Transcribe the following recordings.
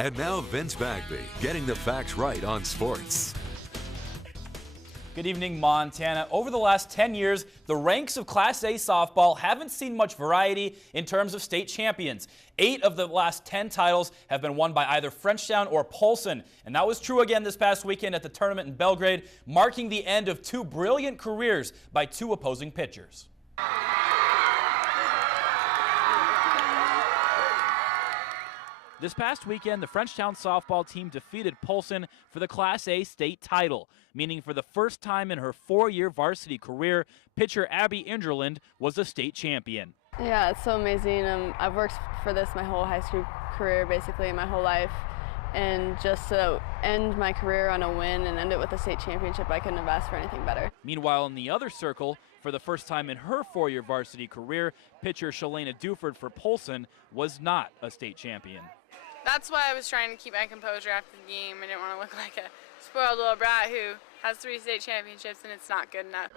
And now Vince Bagby getting the facts right on sports. Good evening, Montana. Over the last 10 years, the ranks of Class A softball haven't seen much variety in terms of state champions. 8 of the last 10 titles have been won by either Frenchtown or Polson. And that was true again this past weekend at the tournament in Belgrade, marking the end of 2 brilliant careers by 2 opposing pitchers. This past weekend, the Frenchtown softball team defeated Polson for the Class A state title, meaning for the first time in her 4-year varsity career, pitcher Abby Ingerland was a state champion. Yeah, it's so amazing. I've worked for this my whole high school career, basically my whole life, and just to end my career on a win and end it with a state championship, I couldn't have asked for anything better. Meanwhile, in the other circle, for the first time in her 4-year varsity career, pitcher Shalana Duford for Polson was not a state champion. That's why I was trying to keep my composure after the game. I didn't want to look like a spoiled little brat who has 3 state championships and it's not good enough.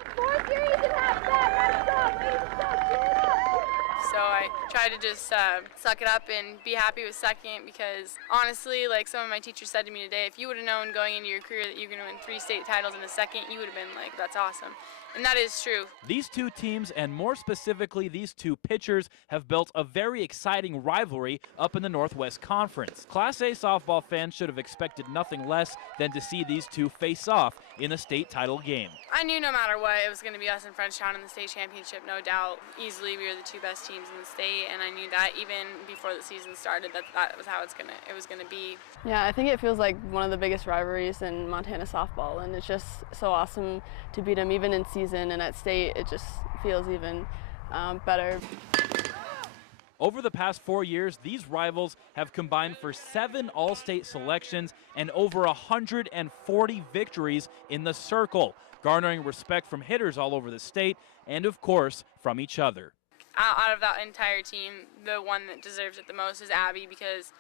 So I tried to just suck it up and be happy with second, because honestly, like some of my teachers said to me today, if you would have known going into your career that you're going to win 3 state titles in a second, you would have been like, that's awesome. And that is true. These 2 teams, and more specifically these 2 pitchers, have built a very exciting rivalry up in the Northwest Conference. Class A softball fans should have expected nothing less than to see these 2 face off in a state title game. I knew no matter what, it was going to be us and Frenchtown in the state championship, no doubt. Easily, we were the 2 best teams in the state, and I knew that even before the season started, that was how it was going to be. Yeah, I think it feels like one of the biggest rivalries in Montana softball, and it's just so awesome to beat them even in season, and at state it just feels even better. Over the past 4 years, these rivals have combined for 7 all-state selections and over 140 victories in the circle, garnering respect from hitters all over the state and, of course, from each other. Out of that entire team, the one that deserves it the most is Abby, because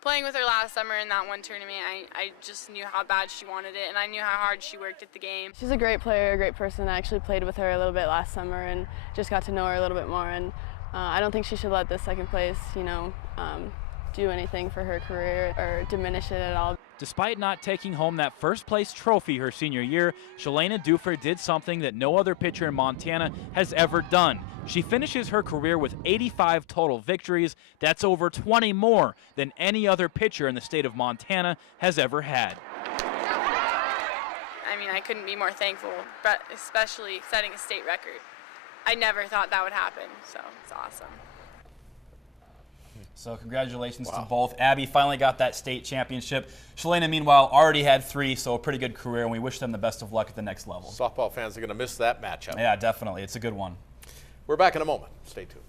playing with her last summer in that one tournament, I just knew how bad she wanted it, and I knew how hard she worked at the game. She's a great player, a great person. I actually played with her a little bit last summer and just got to know her a little bit more, and I don't think she should let this second place, do anything for her career or diminish it at all. Despite not taking home that first-place trophy her senior year, Shalana Duford did something that no other pitcher in Montana has ever done. She finishes her career with 85 total victories. That's over 20 more than any other pitcher in the state of Montana has ever had. I mean, I couldn't be more thankful, but especially setting a state record. I never thought that would happen, so it's awesome. So congratulations to both. Abby finally got that state championship. Shalana, meanwhile, already had 3, so a pretty good career, and we wish them the best of luck at the next level. Softball fans are going to miss that matchup. Yeah, definitely. It's a good one. We're back in a moment. Stay tuned.